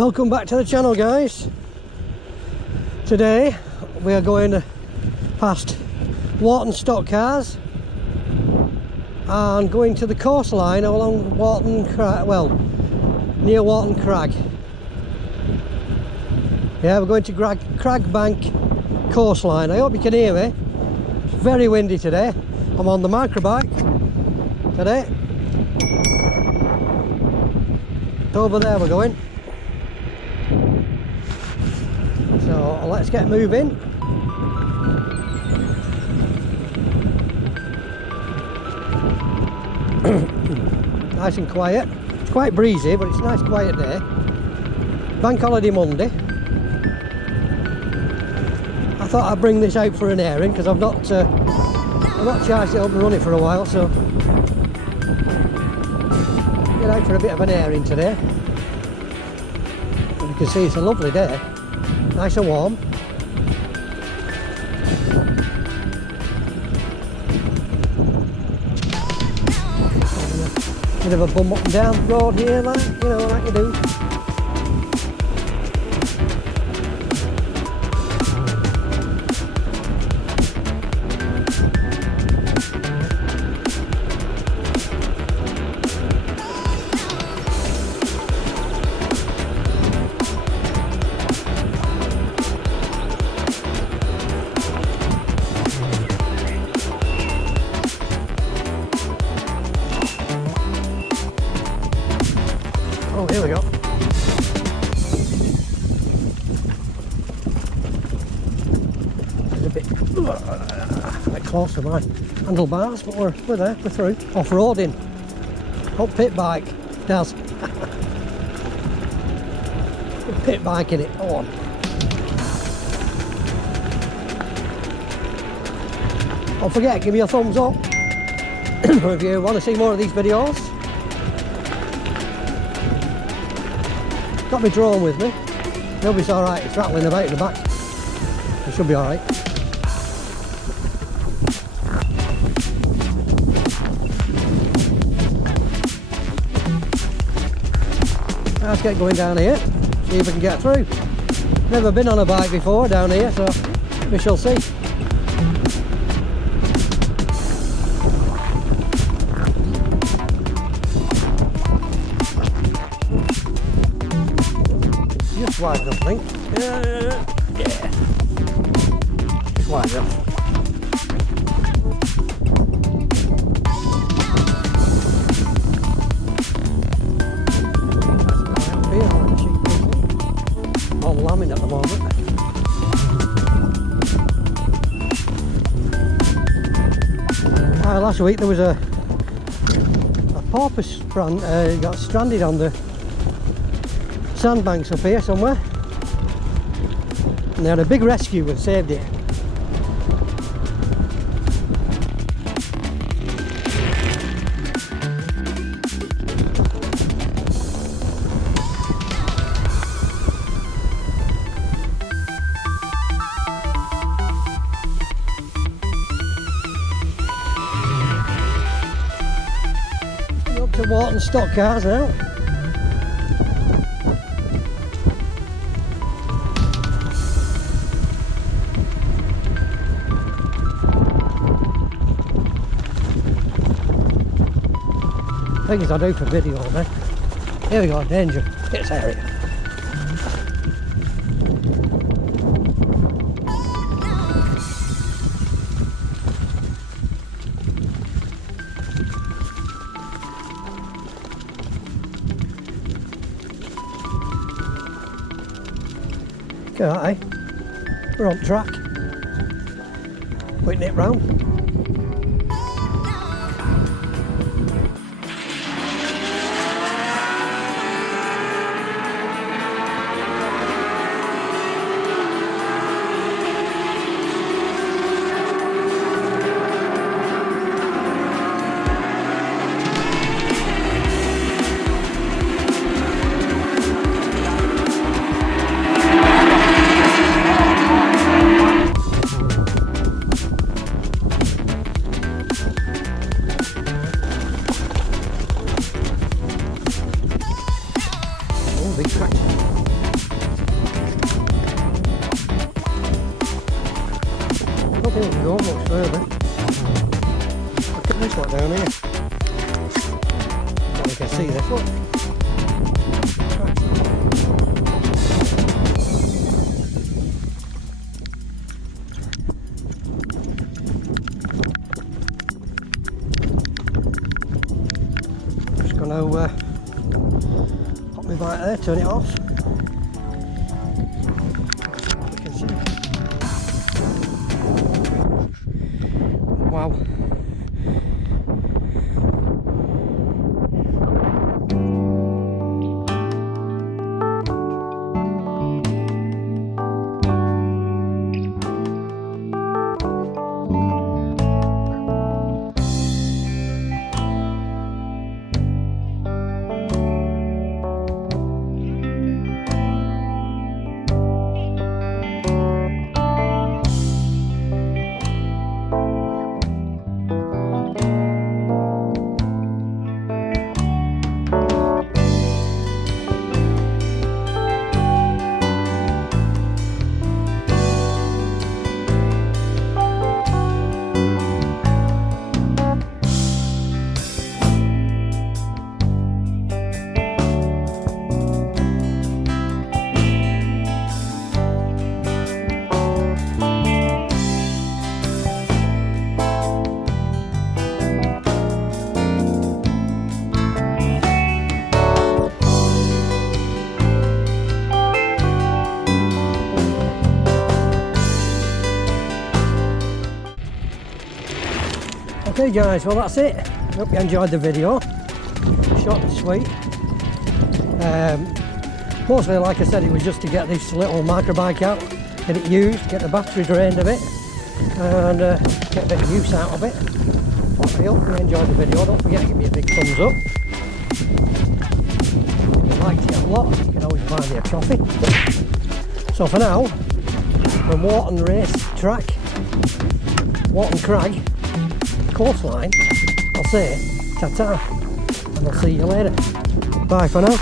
Welcome back to the channel, guys. Today we are going past Warton stock cars and going to the coastline along Warton Crag, well, near Warton Crag. Yeah, we're going to Cragbank coastline. I hope you can hear me. It's very windy today. I'm on the microbike today. Over there we're going. So let's get moving. Nice and quiet. It's quite breezy, but it's a nice quiet day. Bank holiday Monday. I thought I'd bring this out for an airing because I've not charged it up and run it for a while, so get out for a bit of an airing today. And you can see it's a lovely day, nice and warm. Bit of a bum up and down the road here, like, you know, like you do. Oh, here we go. It's a bit close to my handlebars, but we're there, we're through. Off-roading. Up pit bike. Does. Pit bike in it. Go on. Don't forget, give me a thumbs up if you want to see more of these videos. Got my drone with me. Hope it's alright, it's rattling about in the back. It should be alright. Let's get going down here, see if we can get through. Never been on a bike before down here, so we shall see. Just wide enough, I think. Yeah. Just wide enough. All lambing at the moment. Last week there was a porpoise got stranded on the sandbanks up here somewhere, and they had a big rescue and saved it. Up to Warton stock cars now. Things I do for video, man. Here we go, danger. This area. Okay, we're on track. Putting it round. further. Look at this one down here. Well, you can see this, look. Just going to pop my bike there, turn it off. You can see. Wow. Okay guys, well that's it. Hope you enjoyed the video. Short and sweet. Mostly, like I said, it was just to get this little microbike out, get it used, get the battery drained of it, and get a bit of use out of it. I hope you enjoyed the video. Don't forget to give me a big thumbs up. If you liked it a lot, you can always buy me a trophy. So for now, from Warton Race Track, Warton Crag, Coastline, I'll say ta-ta, and I'll see you later. Bye for now.